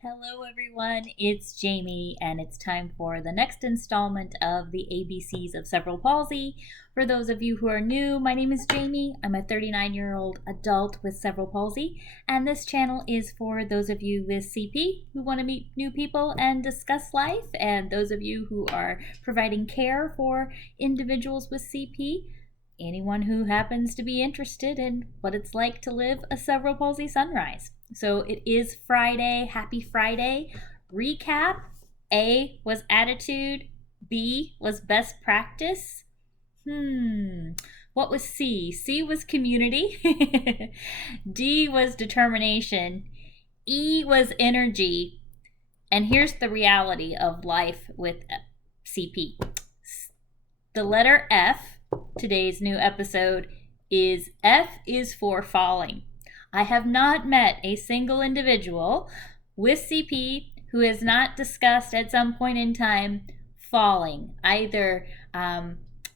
Hello, everyone. It's Jaime, and it's time for the next installment of the ABCs of Cerebral Palsy. For those of you who are new, my name is Jaime. I'm a 39-year-old adult with cerebral palsy, and this channel is for those of you with CP who want to meet new people and discuss life, and those of you who are providing care for individuals with CP. Anyone who happens to be interested in what it's like to live a cerebral palsy sunrise. So it is Friday. Happy Friday. Recap: A was attitude, B was best practice. What was C? C was community. D was determination. E was energy. And here's the reality of life with CP. The letter F, today's new episode, is F is for falling. I have not met a single individual with CP who has not discussed at some point in time falling, either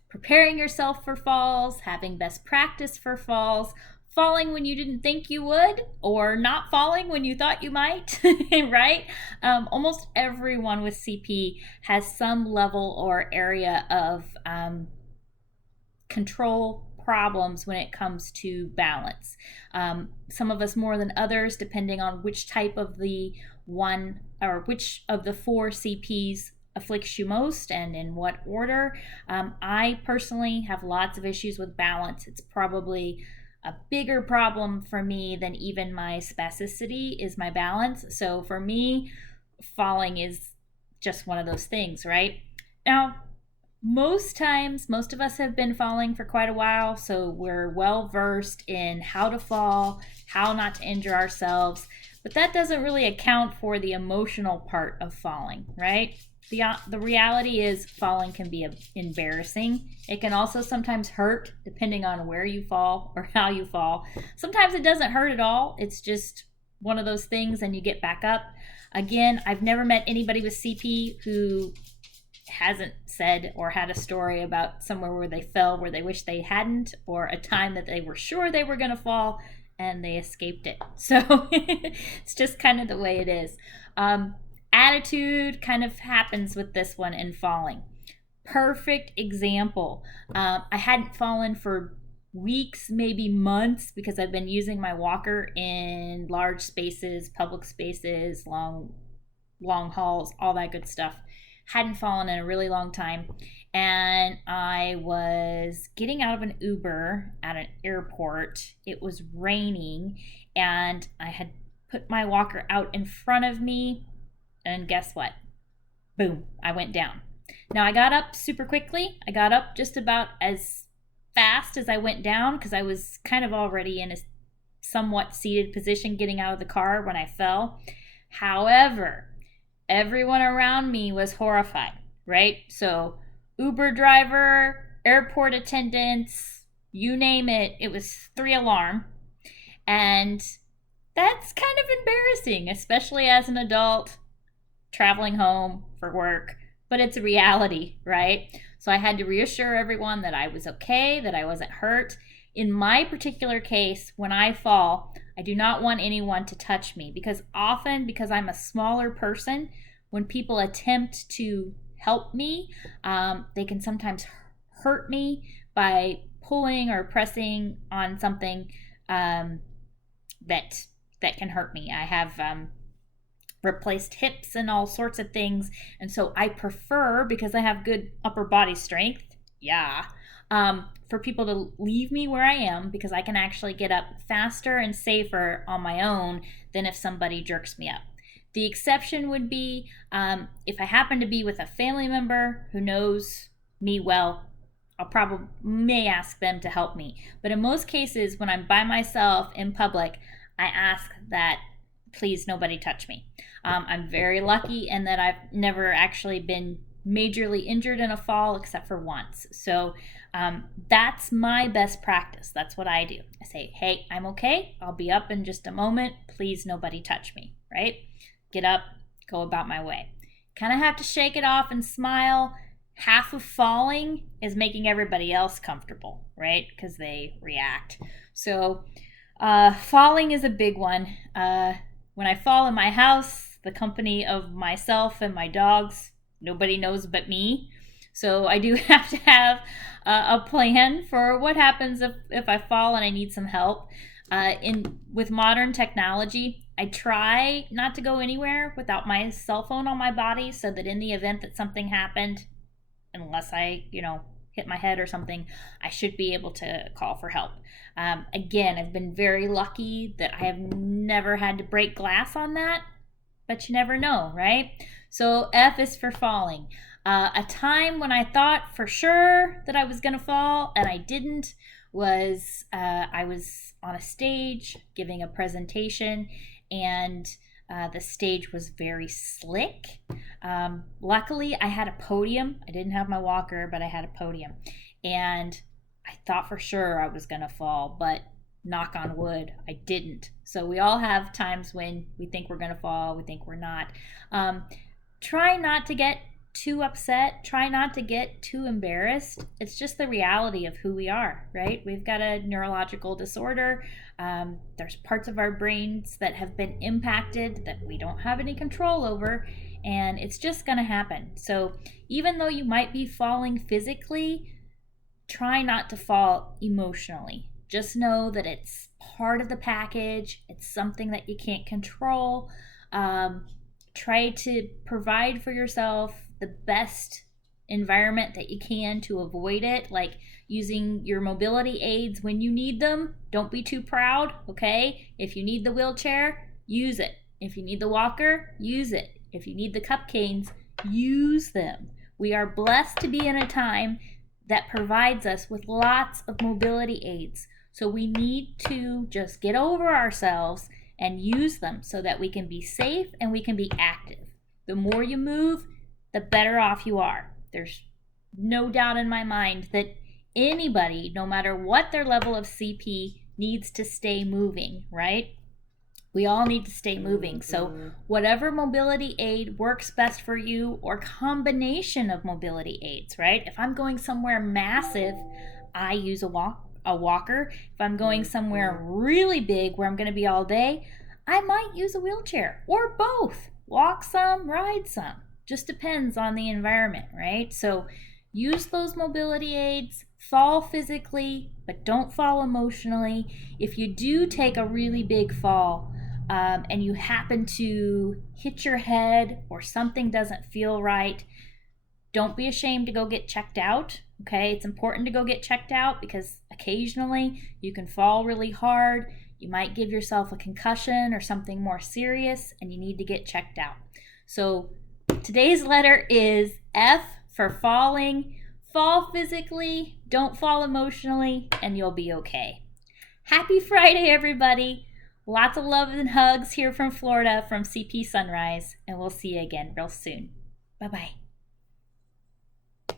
preparing yourself for falls, having best practice for falls, falling when you didn't think you would, or not falling when you thought you might, right? Almost everyone with CP has some level or area of control problems when it comes to balance. Some of us more than others, depending on which type of the one or which of the four CPs afflicts you most and in what order. I personally have lots of issues with balance. It's probably a bigger problem for me than even my spasticity is my balance. So for me, falling is just one of those things, right? Now, most times, most of us have been falling for quite a while, so we're well versed in how to fall, how not to injure ourselves, but that doesn't really account for the emotional part of falling, right? The reality is falling can be embarrassing. It can also sometimes hurt depending on where you fall or how you fall. Sometimes it doesn't hurt at all. It's just one of those things and you get back up. Again, I've never met anybody with CP who hasn't said or had a story about somewhere where they fell where they wish they hadn't, or a time that they were sure they were going to fall and they escaped it. So it's just kind of the way it is. Attitude kind of happens with this one in falling. Perfect example. I hadn't fallen for weeks, maybe months, because I've been using my walker in large spaces, public spaces, long hauls, all that good stuff. Hadn't fallen in a really long time, and I was getting out of an Uber at an airport. It was raining, and I had put my walker out in front of me, and guess what? Boom, I went down. Now, I got up super quickly. I got up just about as fast as I went down because I was kind of already in a somewhat seated position getting out of the car when I fell. However, everyone around me was horrified, right? So Uber driver, airport attendants, you name it, it was 3 alarm. And that's kind of embarrassing, especially as an adult traveling home for work, but it's a reality, right? So I had to reassure everyone that I was okay, that I wasn't hurt. In my particular case, when I fall, I do not want anyone to touch me because often, because I'm a smaller person, when people attempt to help me, they can sometimes hurt me by pulling or pressing on something that can hurt me. I have replaced hips and all sorts of things, and so I prefer, because I have good upper body strength, for people to leave me where I am because I can actually get up faster and safer on my own than if somebody jerks me up. The exception would be if I happen to be with a family member who knows me well, I'll probably may ask them to help me. But in most cases, when I'm by myself in public, I ask that please nobody touch me. I'm very lucky in that I've never actually been majorly injured in a fall except for once. So that's my best practice. That's what I do. I say, hey, I'm okay. I'll be up in just a moment. Please nobody touch me, right? Get up, go about my way. Kind of have to shake it off and smile. Half of falling is making everybody else comfortable, right? Because they react. So falling is a big one. When I fall in my house, the company of myself and my dogs. Nobody knows but me. So I do have to have a plan for what happens if I fall and I need some help. With modern technology, I try not to go anywhere without my cell phone on my body, so that in the event that something happened, unless I, hit my head or something, I should be able to call for help. Again, I've been very lucky that I have never had to break glass on that, but you never know, right? So F is for falling. A time when I thought for sure that I was going to fall and I didn't was I was on a stage giving a presentation, and the stage was very slick. Luckily, I had a podium. I didn't have my walker, but I had a podium. And I thought for sure I was going to fall, but knock on wood, I didn't. So we all have times when we think we're going to fall, we think we're not. Try not to get too upset. Try not to get too embarrassed. It's just the reality of who we are, right? We've got a neurological disorder. There's parts of our brains that have been impacted that we don't have any control over, and it's just going to happen. So even though you might be falling physically, try not to fall emotionally. Just know that it's part of the package. It's something that you can't control. Try to provide for yourself the best environment that you can to avoid it, like using your mobility aids when you need them. Don't be too proud, okay? If you need the wheelchair, use it. If you need the walker, use it. If you need the cup canes, use them. We are blessed to be in a time that provides us with lots of mobility aids. So we need to just get over ourselves and use them so that we can be safe and we can be active. The more you move, the better off you are. There's no doubt in my mind that anybody, no matter what their level of CP, needs to stay moving, right? We all need to stay moving. So whatever mobility aid works best for you, or combination of mobility aids, right? If I'm going somewhere massive, I use a walker. If I'm going somewhere really big where I'm going to be all day, I might use a wheelchair, or both. Walk some, ride some. Just depends on the environment, right? So use those mobility aids. Fall physically, but don't fall emotionally. If you do take a really big fall, and you happen to hit your head or something doesn't feel right, don't be ashamed to go get checked out, okay? It's important to go get checked out because occasionally you can fall really hard. You might give yourself a concussion or something more serious, and you need to get checked out. So today's letter is F for falling. Fall physically, don't fall emotionally, and you'll be okay. Happy Friday, everybody. Lots of love and hugs here from Florida from CP Sunrise, and we'll see you again real soon. Bye-bye.